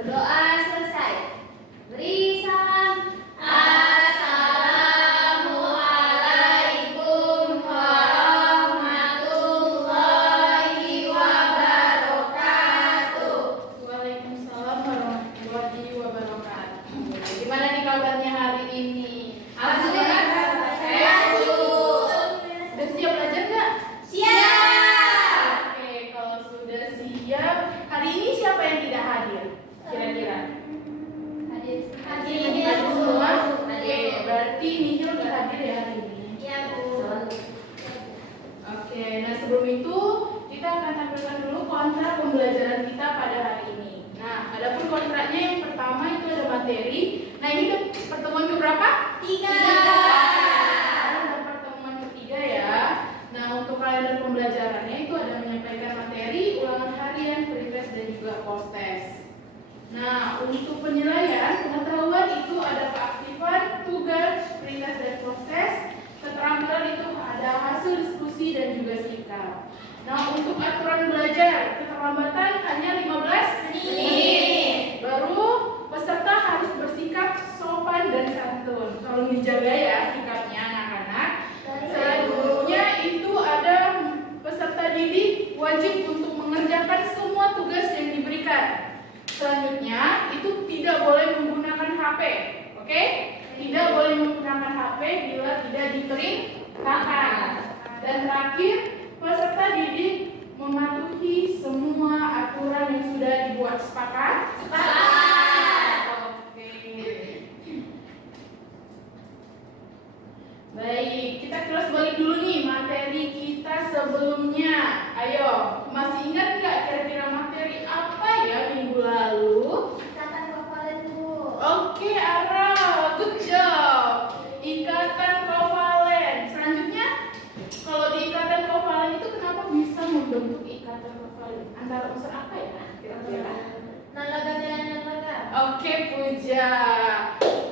Berdoa selesai. Beri salam. Assalamualaikum warahmatullahi wabarakatuh. Waalaikumsalam warahmatullahi wabarakatuh. Gimana nih kabarnya hari ini? Alhamdulillah. Sudah siap belajar nggak? Siap. Oke, kalau sudah siap, hari ini siapa yang tidak hadir? Kira-kira? Hadir Hadir semua? Oke, berarti Nihil nggak hadir ya hari ini? Iya, Bu. Oke, nah sebelum itu kita akan tampilkan dulu kontrak pembelajaran kita pada hari ini. Nah, adapun kontraknya yang pertama itu ada materi. Nah, ini udah pertemuan keberapa? 3. Ada pertemuan ketiga ya. Nah, untuk kalender pembelajarannya itu ada menyampaikan materi, ulangan harian, pretest dan juga post test. Nah, untuk penilaian pengetahuan itu ada keaktifan, tugas, pretest dan post test. Keterampilan itu ada hasil diskusi dan juga sikap. Nah, untuk aturan belajar, keterlambatan hanya 15 menit. Baru peserta harus bersikap sopan dan santun. Tolong dijaga ya sikapnya anak-anak. Selanjutnya itu ada peserta didik wajib untuk mengerjakan semua tugas yang diberikan. Selanjutnya itu tidak boleh menggunakan HP. Oke? Tidak boleh menggunakan HP bila tidak diperintahkan. Dan terakhir, peserta didik mematuhi semua aturan yang sudah dibuat. Sepakat? Sepakat. Oke. Baik, kita kelas balik dulu nih materi kita sebelumnya. Ayo, masih ingat nggak kira-kira materi apa ya minggu lalu? Ikatan kovalen, Bu. Oke, Ara, good job. Ikatan kovalen. Selanjutnya, kalau di ikatan kovalen itu kenapa bisa membentuk ikatan kovalen? Antara unsur apa ya kira-kira? Non-logam dan non-logam. Oke, Puja.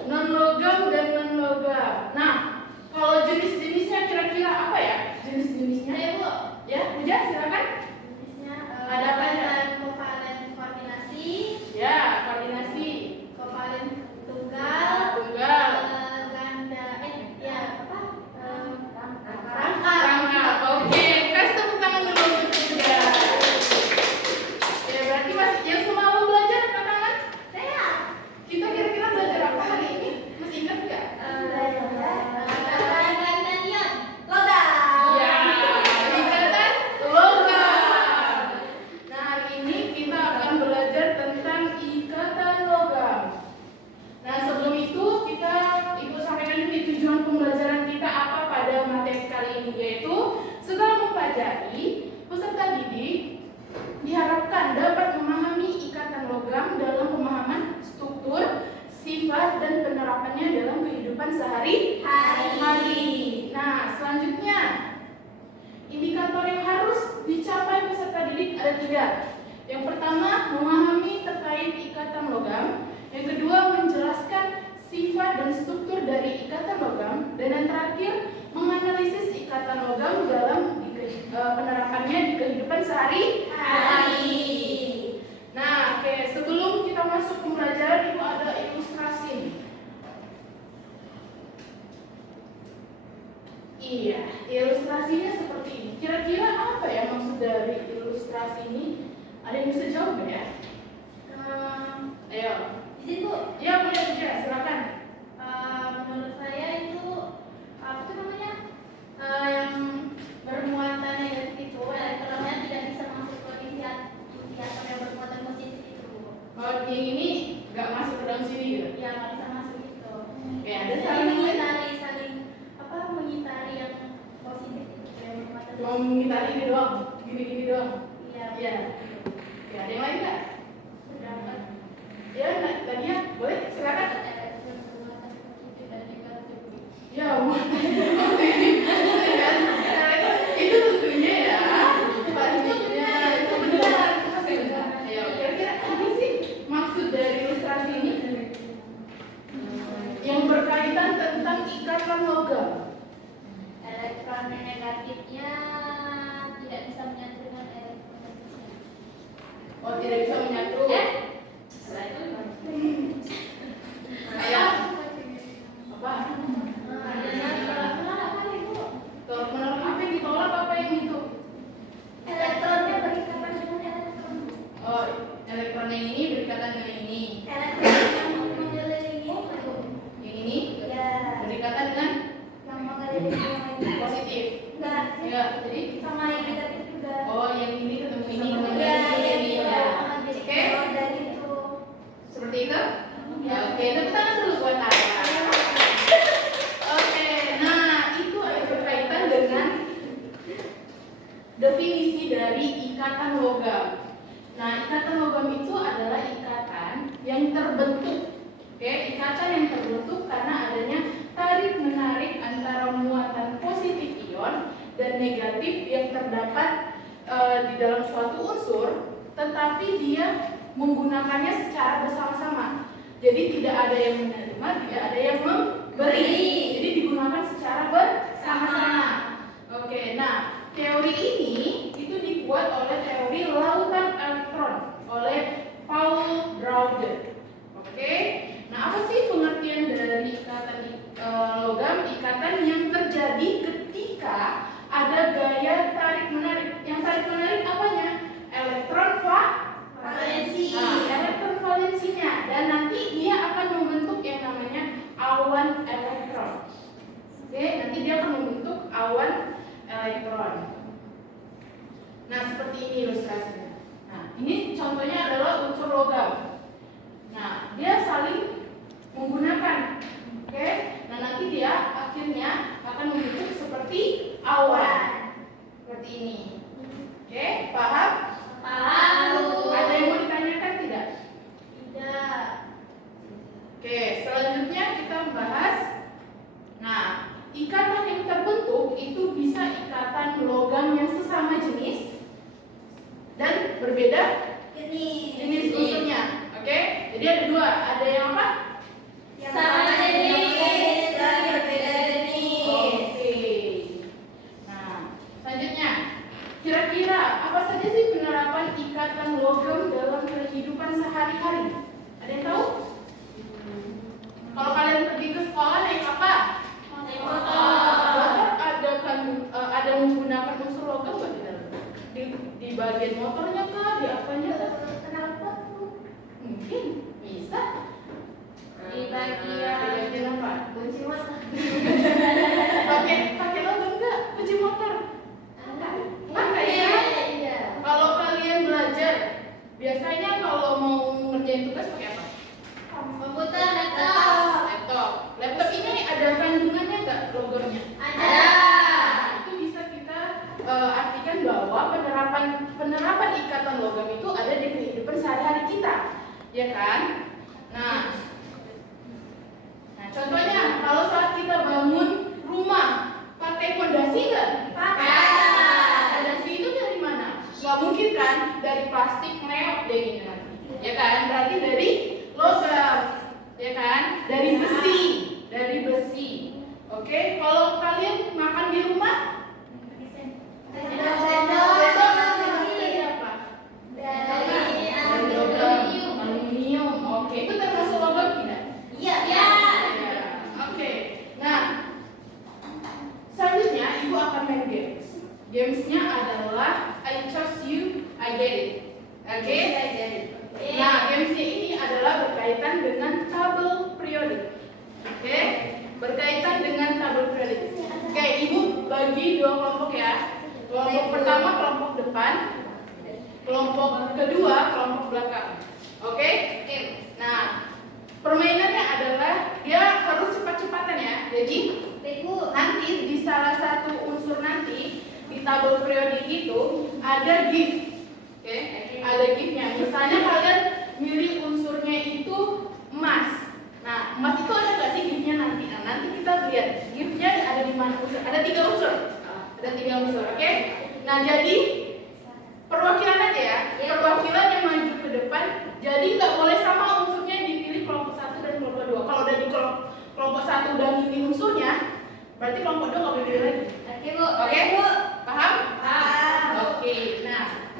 Non-logam dan non-logam. Nah, kalau jenis-jenisnya kira-kira apa ya? Jenis-jenisnya Ya, Bu. ya, Puja silakan. Jenisnya Ada apa aja? kovalen koordinasi, Ya, koordinasi. kovalen tunggal, Tunggal. ganda, rangkap. Rangkap. Oke, kasih tepuk tangan dulu untuk Puja. Ya, berarti masih yang semalam belajar angkat tangan. Saya. Kita kira-kira belajar apa hari ini? Masih ingat nggak? Ikatan dan ion. Logam. Ya, ikatan logam. Nah, hari ini kita akan belajar tentang ikatan logam. Nah, sebelum itu kita Ibu sampaikan dulu tujuan pembelajaran kita apa pada materi kali ini, yaitu setelah mempelajari, peserta didik diharapkan dapat memahami ikatan logam dalam pemahaman struktur, sifat, dan penerapannya dalam kehidupan sehari-hari. Nah, selanjutnya indikator yang harus dicapai peserta didik ada 3. Yang pertama, memahami terkait ikatan logam. Yang kedua, menjelaskan sifat dan struktur dari ikatan logam. Dan yang terakhir, menganalisis ikatan logam dalam penerapannya di kehidupan sehari-hari. Nah, oke, sebelum kita masuk pembelajaran, Ibu ada ilustrasi nih. Iya, ilustrasinya seperti ini. Kira-kira apa ya maksud dari ilustrasi ini? Ada yang bisa jawab nggak ya? Ayo. Izin, Bu. Ya, boleh aja, silakan. Menurut saya itu apa tuh namanya, yang bermuatan negatif itu elektronya tidak bisa masuk ke indikator yang bermuatan positif itu. Oh, yang ini nggak masuk ke dalam sini gitu? Ya nggak bisa masuk itu. Oke, ada Jadi saling mengitari yang positif itu yang bermuatan mau positif. mengitari ini doang, gini-gini doang. Iya. Iya. Ya, ada yang lain nggak? Berdapat. Ya, nah, tadinya boleh, silakan. Bermuatan positif dan negatif. Ya, itu tentunya ya. Pastinya itu benar. Ayo, kira-kira apa sih maksud dari ilustrasi ini? Yang berkaitan tentang ikatan logam. Elektron negatifnya tidak bisa menyatu dengan elektron positifnya. Oh, tidak bisa menyatu. Setelah itu Oh, elektron yang ini berdekatan dengan yang ini. Elektron yang mengelilingi Yang ini ya, berdekatan dengan yang mengelilingi yang ini. positif. Enggak, Ya, jadi sama yang negatif juga. oh yang ini ketemu ini ketemu Ya, ini ya, ya. jadi Oke. kalau dari itu. Seperti itu? Ya, oke, tepuk tangan dulu buat Tara. Oke, nah itu ada berkaitan dengan definisi dari ikatan logam. Nah, ikatan logam itu adalah ikatan yang terbentuk. Oke, ikatan yang terbentuk karena adanya tarik menarik antara muatan positif ion dan negatif yang terdapat di dalam suatu unsur, tetapi dia menggunakannya secara bersama-sama. Jadi tidak ada yang menerima, tidak ada yang memberi. Jadi digunakan secara bersama-sama. Oke, nah teori ini itu dibuat oleh teori lautan elektron oleh Paul Brauger. Oke, nah apa sih pengertian dari ikatan logam? Ikatan yang terjadi ketika ada gaya tarik menarik. Yang tarik menarik apanya? Elektron valensi. Nah, elektron valensinya, dan nanti dia akan membentuk yang namanya awan elektron. Oke, nanti dia akan membentuk awan elektron. Nah, seperti ini ilustrasinya. Nah, ini contohnya adalah unsur logam. Nah, dia saling menggunakan. Oke, nah nanti dia akhirnya akan membentuk seperti awan. Seperti ini. Oke, paham? Paham. Ada yang mau ditanyakan tidak? Tidak. Oke, selanjutnya kita membahas. Nah, ikatan yang terbentuk itu bisa ikatan logam yang sesama jenis dan berbeda jenis unsurnya. Oke, jadi ada dua. Ada yang apa? Yang sama jenis dan berbeda jenis. Oke. Nah, selanjutnya, kira-kira apa saja sih penerapan ikatan logam dalam kehidupan sehari-hari? Ada yang tahu? Kalau kalian pergi ke sekolah naik apa? Naik Motor ada menggunakan unsur logam nggak di dalam? Di bagian motornya kah? Di apanya? Kenapa tuh? Mungkin bisa. Di bagian apa? kunci motor. Pakai logam nggak? Kunci motor. Pakai ya? Iya. Kalau kalian belajar, biasanya kalau mau ngerjain tugas pakai apa? Komputer, laptop. Laptop ini ada kandungannya nggak logonya? Ada. Itu bisa kita artikan bahwa penerapan ikatan logam itu ada di kehidupan sehari-hari kita, ya kan? Nah, contohnya kalau saat kita bangun rumah, pakai fondasi nggak? Pakai. Fondasi itu dari mana? Nggak mungkin kan dari plastik mereot deh gini nanti, ya kan? Berarti dari logam, ya kan? Dari besi. Oke, kalau kalian makan di rumah, dari apa? Dari aluminium. Oke, itu termasuk logam tidak? Iya. Ya. Oke. Nah, selanjutnya ibu akan main games. Gamesnya adalah I chose you, I get it. Oke? Nah, gamesnya ini adalah berkaitan dengan tabel periodik. Oke? Berkaitan dengan tabel periodik. Oke, ibu bagi dua kelompok ya. Kelompok pertama kelompok depan, kelompok kedua kelompok belakang. Oke? Nah, permainannya adalah dia harus cepat-cepatan ya. Jadi nanti di salah satu unsur nanti di tabel periodik itu ada gift. Oke? Ada giftnya. Misalnya kalian milih unsurnya itu emas. Nah, emas itu ada nggak sih giftnya nanti? Nah, nanti kita lihat giftnya ada di mana unsur. Ada 3 unsur. Ada 3 unsur. Oke? Nah, jadi perwakilan aja ya. Perwakilan yang maju ke depan. Jadi nggak boleh sama unsurnya dipilih kelompok 1 dan kelompok 2. Kalau udah di kelompok 1 udah milih unsurnya, berarti kelompok 2 nggak boleh pilih lagi. Oke, Bu. Oke? Paham? Paham. Oke. Nah.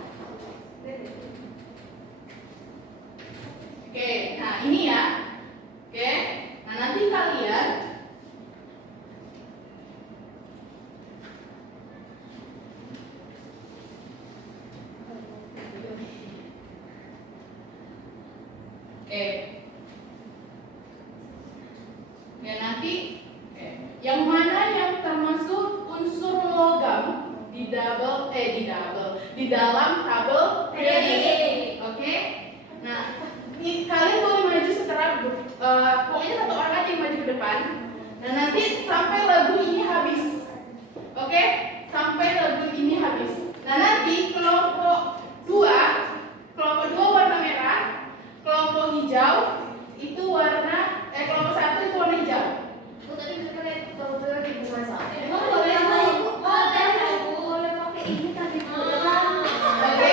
Oke. Nah, ini ya. Oke. Nah, nanti kalian Oke. Ya nanti yang mana yang termasuk unsur logam di dalam tabel periode. Oke. Nah, kalian boleh maju setelah pokoknya satu orang aja yang maju ke depan. Nah, nanti sampai lagu ini habis. Oke? Sampai lagu ini habis. Nah, nanti kelompok 2 warna merah, kelompok hijau itu warna kelompok 1 itu warna hijau. Tadi mereka lihat kalau di buku saat. Emang boleh apa ibu? Boleh pakai ini tadi. Oke,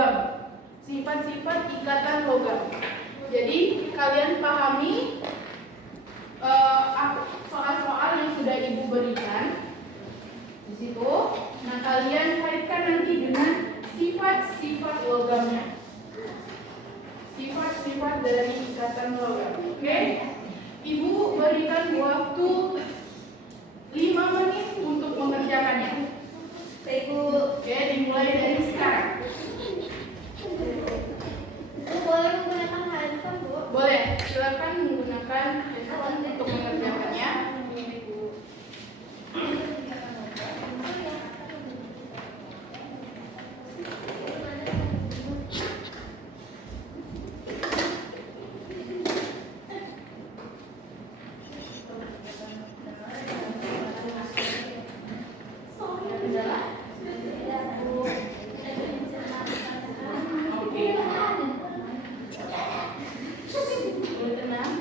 logam. Sifat-sifat ikatan logam. Jadi kalian pahami soal-soal yang sudah ibu berikan di situ. Nah, kalian kaitkan nanti dengan sifat-sifat logamnya. Sifat-sifat dari ikatan logam. Oke? Ibu berikan waktu 5 menit untuk mengerjakannya. Ibu, Oke, dimulai dari sekarang. Ibu boleh menggunakan handphone, Bu? Boleh, silakan menggunakan handphone untuk mengerjakannya. Oke. Boleh tenang.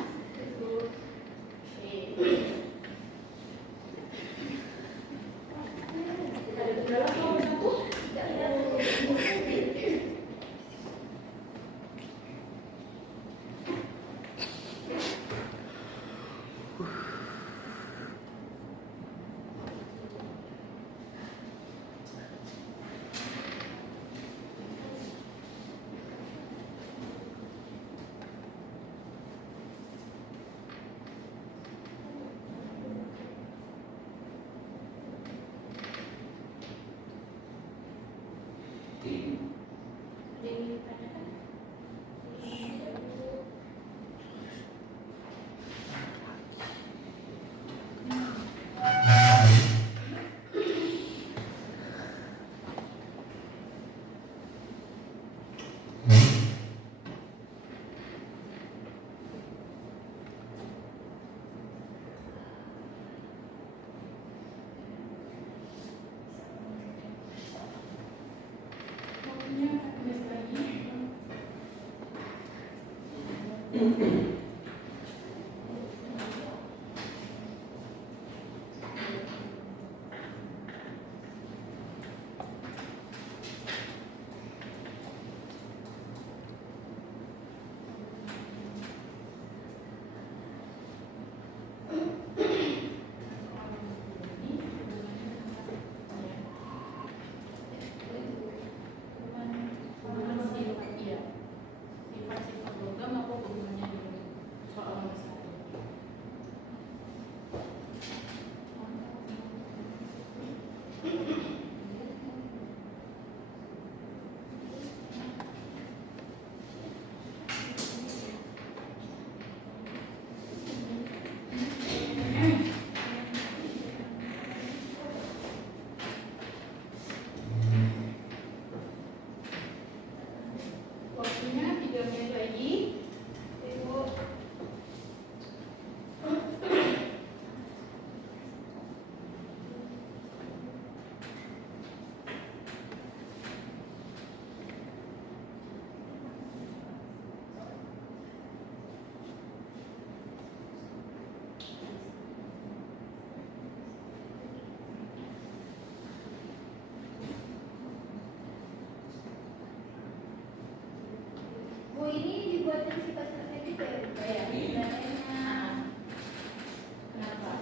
Oke. Ada kendala kalau satu? Waktunya habis lagi. Sifat-sifat logam apa hubungannya dengan soal nomor 1? Waktunya 3 menit lagi. Ibu, Bu, ini dibuatin sifat-sifatnya juga ya, Bu? Iya. Dananya. Kenapa?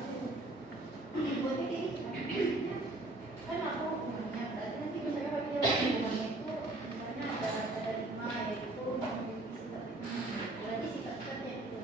Dibuatnya kayak gitu kan aku umumnya berarti nanti misalnya kalau dia umumnya itu misalnya ada 5 yaitu sifat 5 berarti sifat-sifatnya itu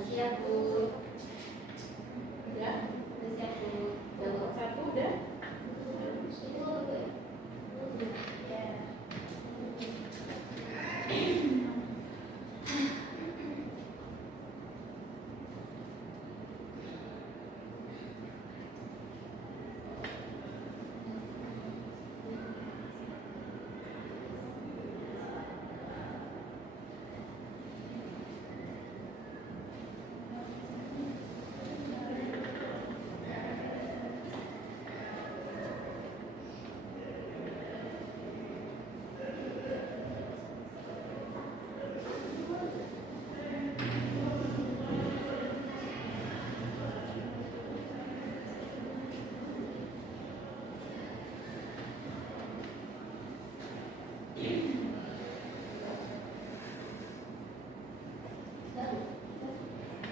Siap Bu. Udah? Udah siap Bu. Satu udah? Ya.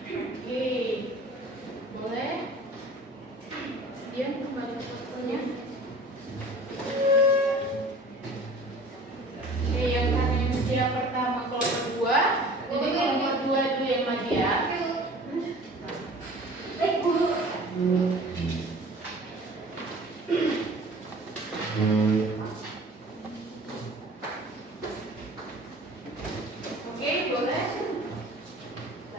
Oke, boleh? Diam kembali ke posisinya. Oke, yang kanan yang pertama kelompok 2. Jadi kelompok 2 itu yang maju ya. Baik Bu. Oke, boleh?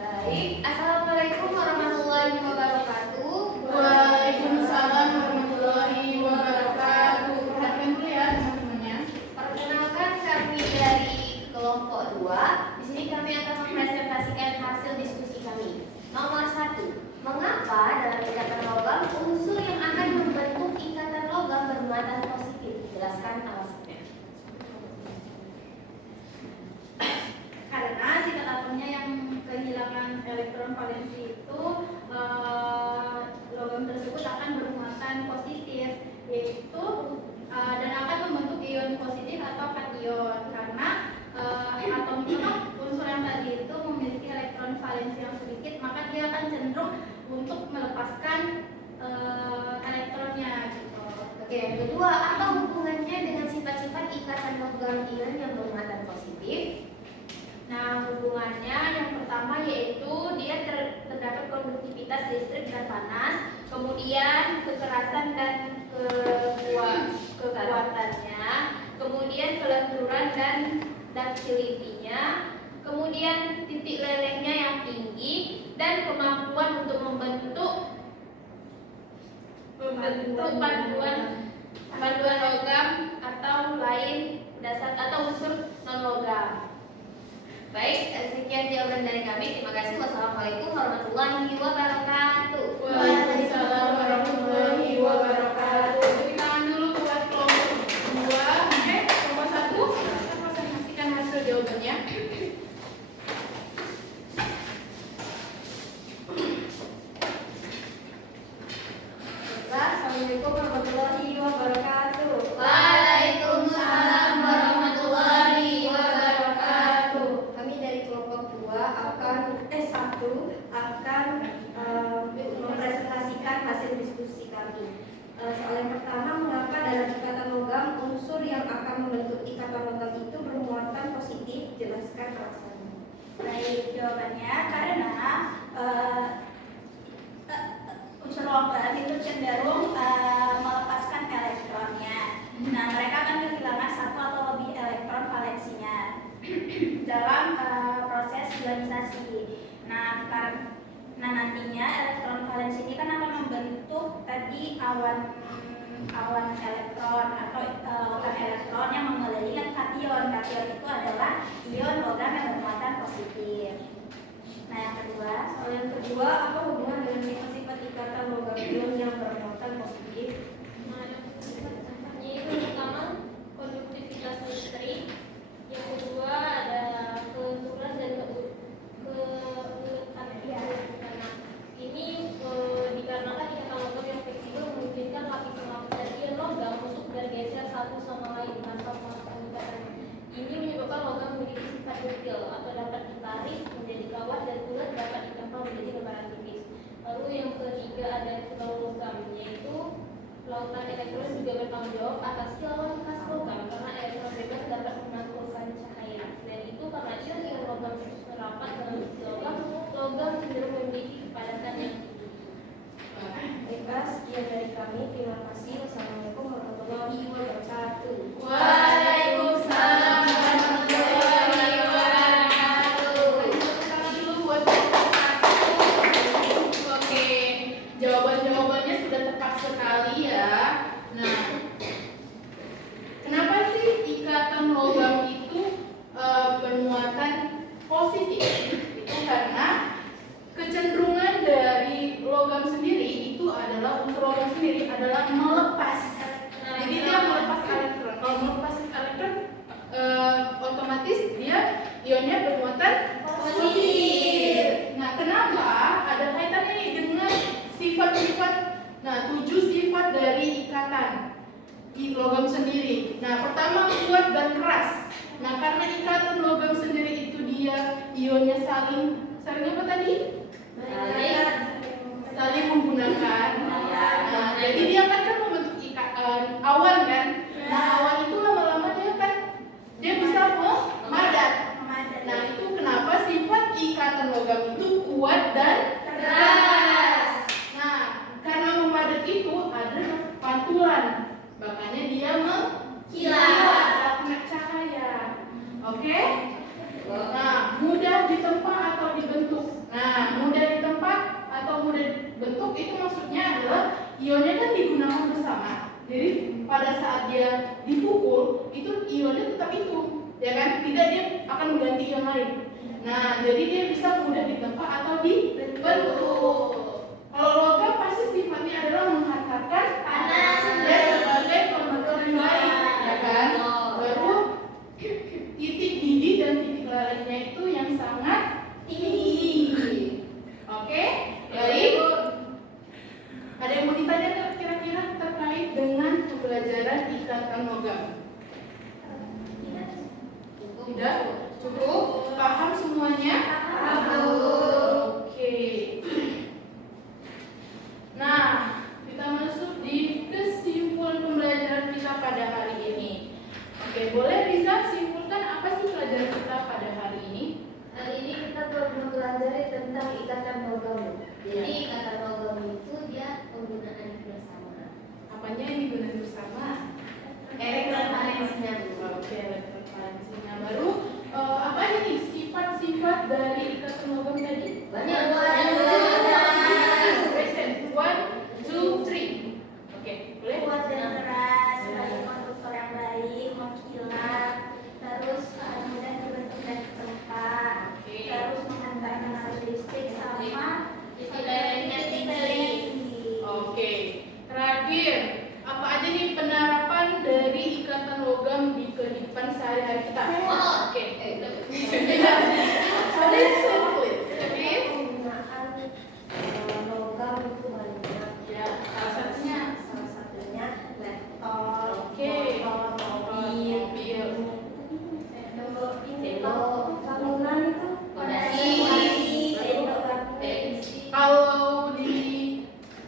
Baik. Assalamualaikum warahmatullahi wabarakatuh. Waalaikumsalam warahmatullahi wabarakatuh. Perhatikan dulu ya teman-temannya. Perkenalkan kami dari kelompok 2. Di sini kami akan mempresentasikan hasil diskusi kami. Nomor 1. Mengapa dalam ikatan logam unsur yang akan membentuk ikatan logam bermuatan positif? Jelaskan alasannya. Karena sifat atomnya yang kehilangan elektron valensi itu logam tersebut akan bermuatan positif, yaitu dan akan membentuk ion positif atau kation karena atom unsur yang tadi itu memiliki elektron valensi yang sedikit, maka dia akan cenderung untuk melepaskan elektronnya gitu. Oke, yang kedua, apa hubungannya dengan sifat-sifat ikatan logam ion yang bermuatan positif? Nah, hubungannya yang pertama yaitu dia terdapat konduktivitas listrik dan panas, kemudian kekerasan dan kekuatannya, kemudian kelenturan dan ductility-nya, kemudian titik lelehnya yang tinggi, dan kemampuan untuk membentuk panduan logam atau lain dasar atau unsur non logam. Baik, sekian jawaban dari kami. Terima kasih. Wassalamualaikum warahmatullahi wabarakatuh. Waalaikumsalam warahmatullahi wabarakatuh. Beri tangan dulu buat kelompok 2. Oke, kelompok 1. Kita presentasikan hasil jawabannya. Assalamualaikum warahmatullahi wabarakatuh. Waalaikumsalam warahmatullahi wabarakatuh. Kami dari kelompok 2 akan mempresentasikan hasil diskusi kami. Soal yang pertama, mengapa dalam ikatan logam unsur yang akan membentuk ikatan logam itu bermuatan positif? Jelaskan alasannya. Baik, jawabannya karena unsur logam itu cenderung melepaskan elektronnya. Nah, mereka akan kehilangan satu atau lebih elektron valensinya dalam proses ionisasi. Nah, nantinya elektron valensi ini kan akan membentuk tadi awan elektron atau lautan elektron yang mengelilingi kation. Kation itu adalah ion logam yang bermuatan positif. Nah, Soal yang kedua, apa hubungan dengan sifat-sifat ikatan logam ion yang bermuatan positif? Yaitu pertama konduktivitas listrik, yang kedua ada kelenturan dan keuletan. Nah, ini dikarenakan ikatan logam yang fleksibel memungkinkan lapisan-lapisan ion logam untuk bergeser satu sama lain tanpa memaksa ikatan. Ini menyebabkan logam memiliki sifat detail atau dapat ditarik menjadi kawat dan ulet dapat ditempel menjadi lembaran tipis. Lalu yang ketiga ada pulau logam, kami. Terima kasih. Wassalamualaikum warahmatullahi wabarakatuh. Waalaikumsalam warahmatullahi wabarakatuh. Tangan dulu buat Oke, jawaban-jawabannya sudah tepat sekali ya. Nah, kenapa sih ikatan logam itu bermuatan positif? Itu karena kecenderungan dari logam sendiri itu adalah unsur logam sendiri adalah melepas. Jadi dia melepas elektron. Kalau melepas elektron, otomatis dia ionnya bermuatan positif. Nah, kenapa? Ada kaitannya nih dengan sifat-sifat. Nah, 7 sifat dari ikatan di logam sendiri. Nah, pertama kuat dan keras. Nah, karena ikatan logam sendiri itu dia ionnya saling apa tadi? Saling menggunakan. Nah, jadi dia kan membentuk awan kan. Nah, awan itu lama-lama dia bisa memadat. Nah, itu kenapa sifat ikatan logam itu kuat dan keras. Nah, karena memadat itu ada pantulan, makanya dia mengkilat, kena cahaya. Oke? Nah, mudah ditempa atau dibentuk. Nah, mudah ditempa atau mudah dibentuk itu maksudnya adalah ionnya kan digunakan bersama. Jadi pada saat dia dipukul itu ionnya tetap itu, ya kan? Tidak, dia akan mengganti ion lain. Nah, jadi dia bisa mudah ditempa atau dibentuk. Kalau logam pasti sifatnya adalah menghantarkan panas dia sebagai pembentuk yang baik, ya kan? Baru titik didih dan titik lelehnya itu yang sangat tinggi. Oke, baik. Ada yang mau ditanya kira-kira terkait dengan pembelajaran ikatan logam? Tidak? Cukup? Paham semuanya? Oke. Nah, kita masuk di kesimpulan pembelajaran kita pada hari ini. Oke, boleh Riza simpulkan apa sih pelajaran kita pada hari ini? Hari ini kita mempelajari tentang ikatan logam. Jadi ikatan logam itu dia penggunaan bersama. Apanya yang digunakan bersama? Referensinya dulu. Oke, referensinya baru. Apa aja nih sifat-sifat dari ikatan logam tadi? Banyak. Present. 1, 2, 3. Oke, boleh? Kuat dan keras, sebagai konduktor yang baik, mengkilat, terus mudah dibentuk dan ditempa, terus menghantarkan arus listrik sama Titik lelehnya tinggi. Oke. Terakhir, apa aja nih penerapan dari ikatan logam di kehidupan sehari-hari kita? Oke. Boleh simply. Oke. Penggunaan logam itu banyak. Ya, salah satunya. Salah satunya laptop, Oke. Mobil. bangunan itu Fondasi. Kalau di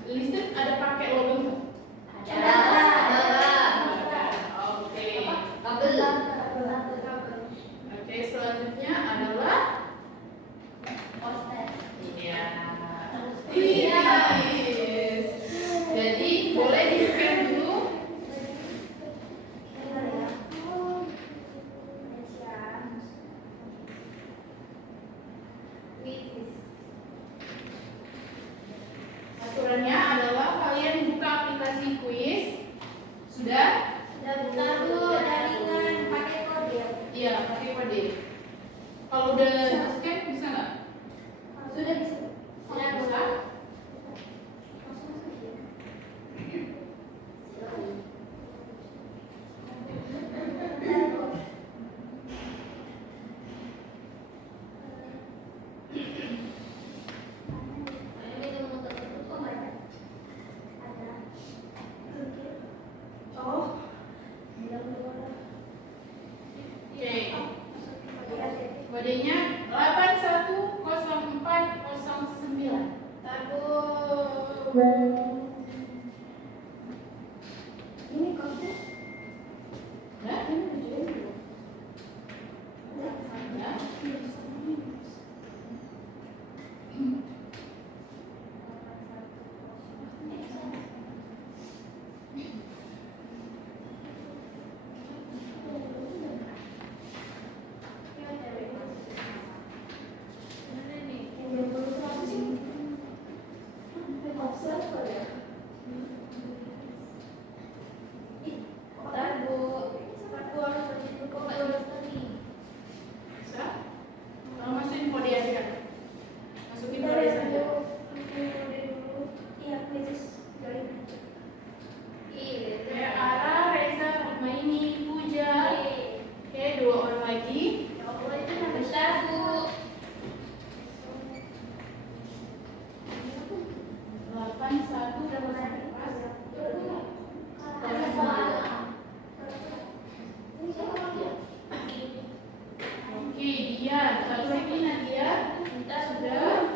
listrik ada pakai logam nggak? Oke. Oke, selanjutnya adalah iya. Yes. Jadi boleh di scan dulu. Aturannya adalah kalian buka aplikasi kuis. Sudah? Iya, pakai kode. Kalau udah scan bisa nggak? Sudah bisa. Bisa. Oke. Kodenya pelajaran 1 dan sampai kelas Oke, dia satu lagi Nadia. Kita sudah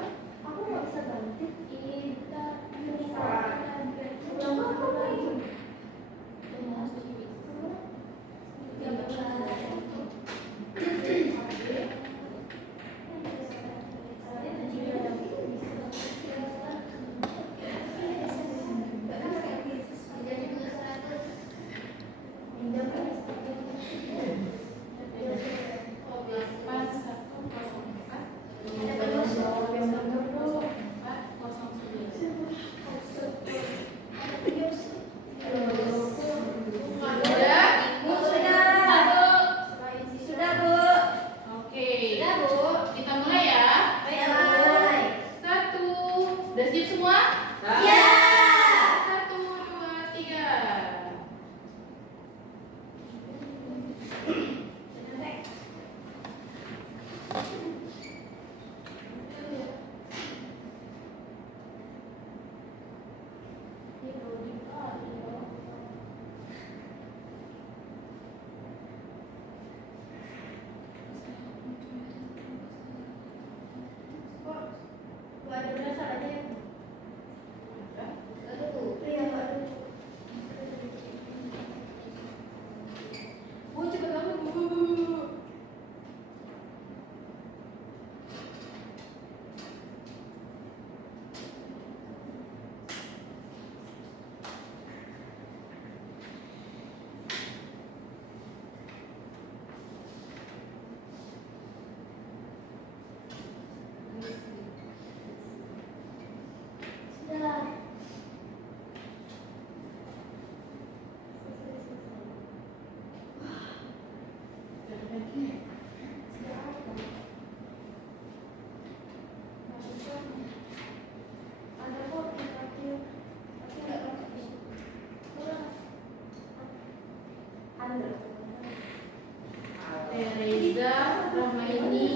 Reza, Rahmaini,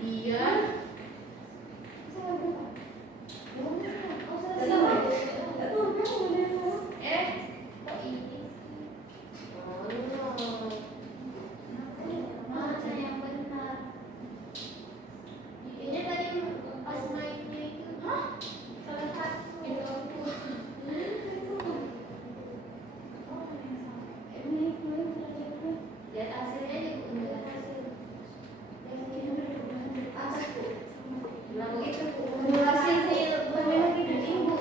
Dian. Kok ini? Mana yang benar? Ini tadi pas mainnya itu. Salah satu. Lihat hasilnya di hasil. Bilang begitu. Hasil lagi dari ibu.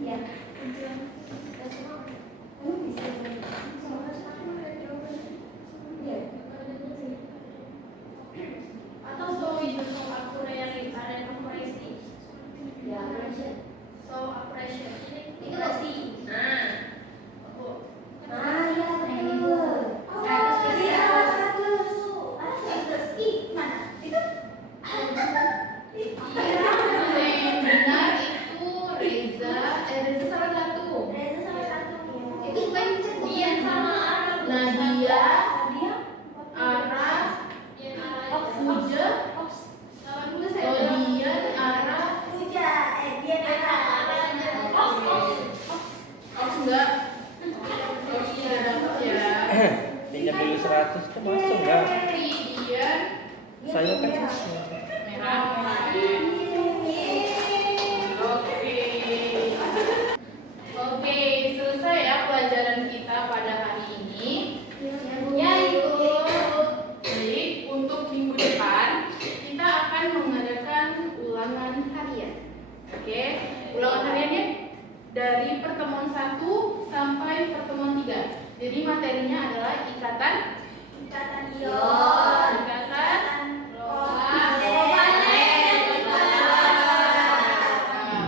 Ya. Atau so itu so accuracy, accuracy. Ya, so accuracy. Accuracy. Nah. Yang benar itu Reza salah satu. Itu kan Dian sama Arab. Nadia, Ara, Puja, Dian, Ara, enggak. Tidak dapat ya. Pinjam dulu 100 itu masuk nggak? Dian, Saya kan siswa. merah. Oke, selesai ya pelajaran kita pada hari ini. Ya itu. Baik, untuk minggu depan kita akan mengadakan ulangan harian. Oke, ulangan hariannya dari pertemuan 1 sampai pertemuan 3. Jadi materinya adalah ikatan, Nah,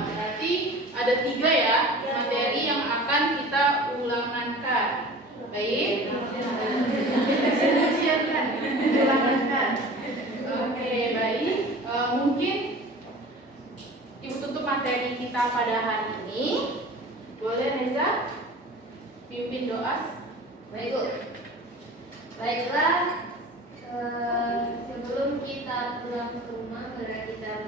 berarti ada 3 ya materi yang akan kita ulangankan. Baik. Ulangankan. Oke, baik. Mungkin ibu tutup materi kita pada hari ini. Boleh Reza pimpin doa. Baik, Bu. Baiklah, sebelum kita pulang ke rumah, mari kita